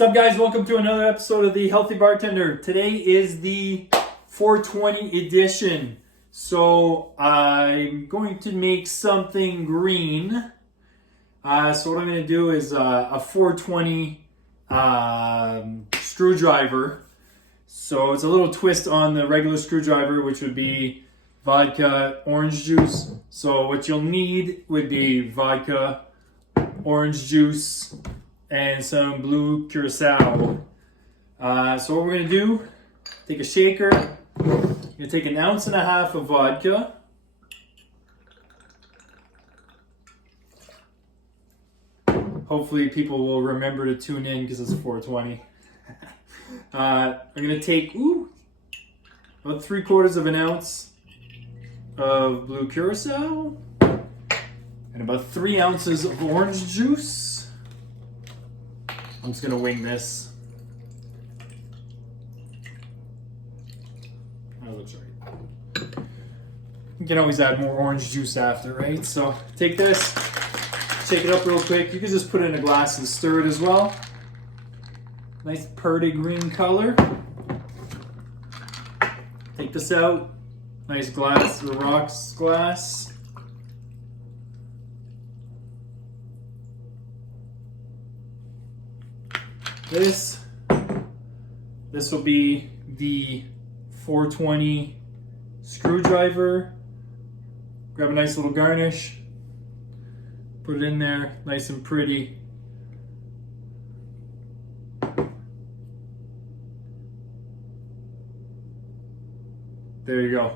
What's up, guys? Welcome to another episode of the Healthy Bartender. Today is the 420 edition. So I'm going to make something green. So what I'm going to do is a 420 screwdriver. So it's a little twist on the regular screwdriver, which would be vodka, orange juice. So what you'll need would be vodka, orange juice, and some blue curacao. So what we're going to do, take a shaker. You're going to take 1.5 ounces of vodka. Hopefully people will remember to tune in because it's 420. I'm going to take about 3/4 ounce of blue curacao and about 3 ounces of orange juice. I'm just going to wing this. That looks right. You can always add more orange juice after, right? So take this, shake it up real quick. You can just put it in a glass and stir it as well. Nice purdy green color. Take this out. Nice glass, the rocks glass. This will be the 420 screwdriver. Grab a nice little garnish. Put it in there, nice and pretty. There you go.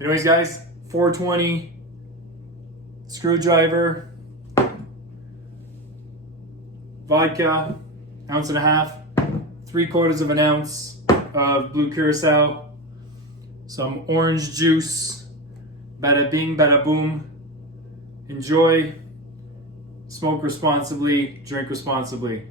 Anyways, guys, 420 screwdriver, vodka, 1.5 ounces, 3/4 ounce of blue curacao, some orange juice. Bada bing, bada boom. Enjoy, smoke responsibly, drink responsibly.